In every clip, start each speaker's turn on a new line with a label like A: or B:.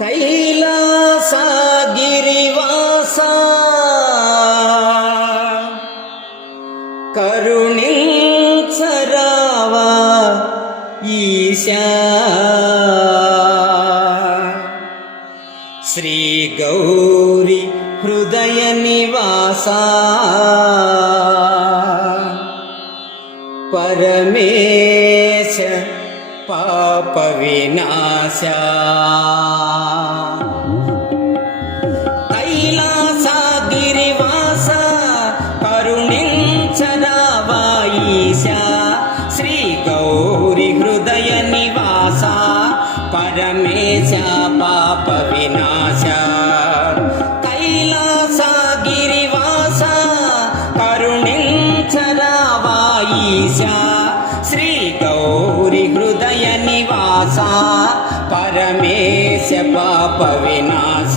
A: कैलासा गिरिवासा सरावा ईशा श्रीगौरीहृदयनिवासा परमे పాప వినాశ. కైలాసగిరివాస కరుణించరావాయిశ. శ్రీ గౌరి హృదయ నివాస పరమేశ పాప వినాశ. నివాస పరమేశ పాప వినాశ.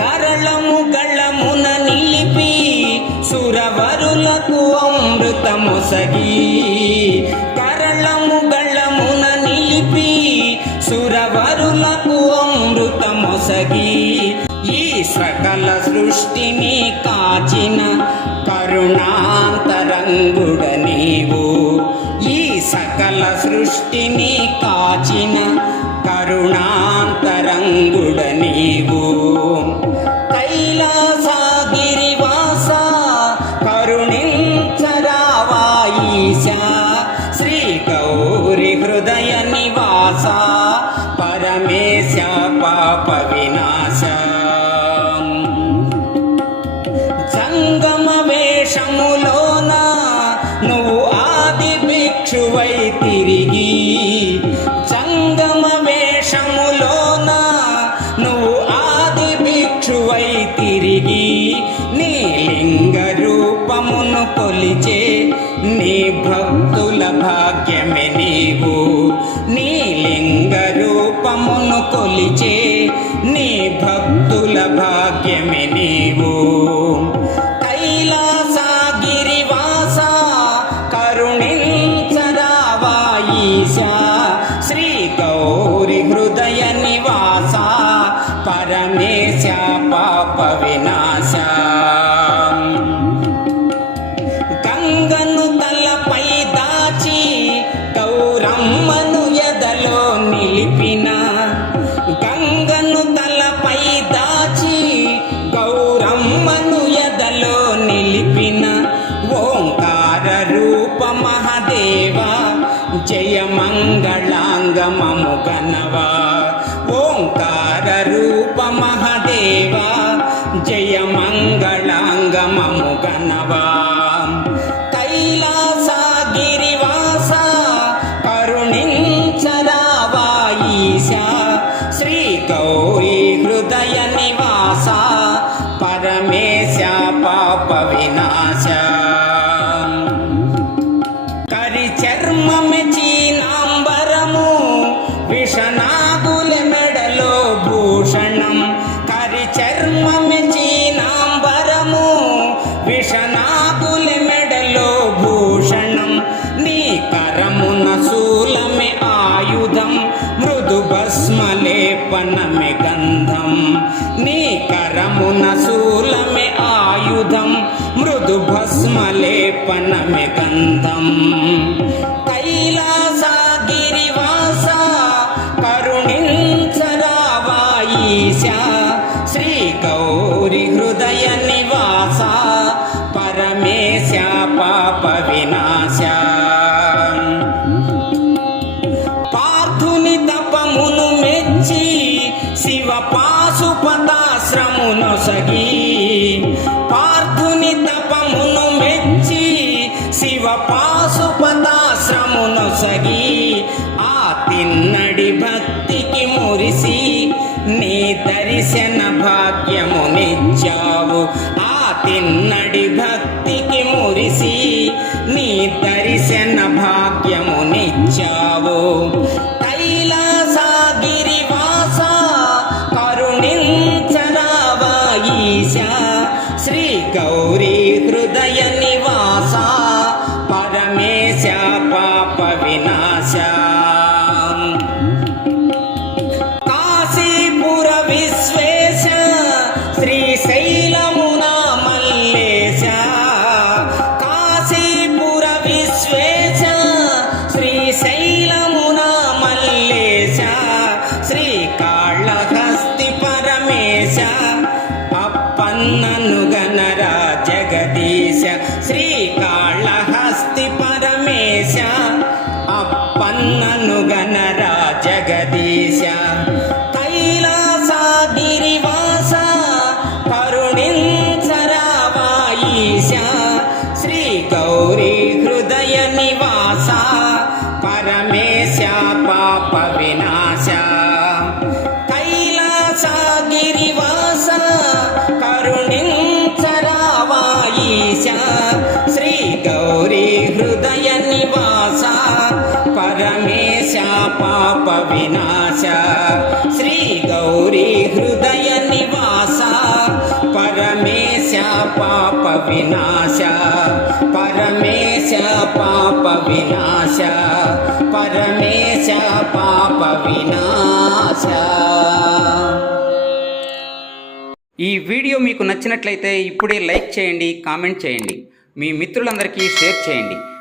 A: కరళము గళమున నిలిపి సురవరులకు అమృతమొసగి కరళము గళమున నిలిపి సురవరులకు అమృతమొసగి ఈ సకల సృష్టిని కాచిన కరుణాంతరంగుడ నీవు ఈ సకల సృష్టిని కాచిన కరుణాంతరంగుడ నీవు. కొలిచే నీ భక్తుల భాగ్యమే నీవు. నీ లింగ రూపమును కొలిచే నీ భక్తుల భాగ్యమే చర్మమె చీనాంబరము విషనాగుల మెడలో భూషణం. కరి చర్మమె చీనాంబరము విషనాగుల మెడలో భూషణం. నీ కరమున శూలమే ఆయుధం. మృదు భస్మలేపనమే గంధం. నీ కరమున శూలమే ఆయుధం. మృదు భస్మలేపనమే గంధం. గౌరి హృదయాన్ని నిన్నడి భక్తికి మురిసి నీ దర్శన భాగ్యమునిచ్చావు కైలాసగిరివాస కరుణించరావాయిశ శ్రీ గౌరీ జగదీశ కైలాసగిరివాస కరుణించరావాయిశ. శ్రీ గౌరీ హృదయ నివాస పరమేశ పాప వినాశ. కైలాసగిరివాస కరుణించరావాయిశ. శ్రీ గౌరీ హృదయ నివాస పాప వినాశ. శ్రీ గౌరీ హృదయ నివాస. పరమేశ పాప వినాశ. పరమేశ పాప వినాశ. పరమేశ పాప వినాశ.
B: ఈ వీడియో మీకు నచ్చినట్లయితే ఇప్పుడే లైక్ చేయండి కామెంట్ చేయండి. మీ మిత్రులందరికీ షేర్ చేయండి.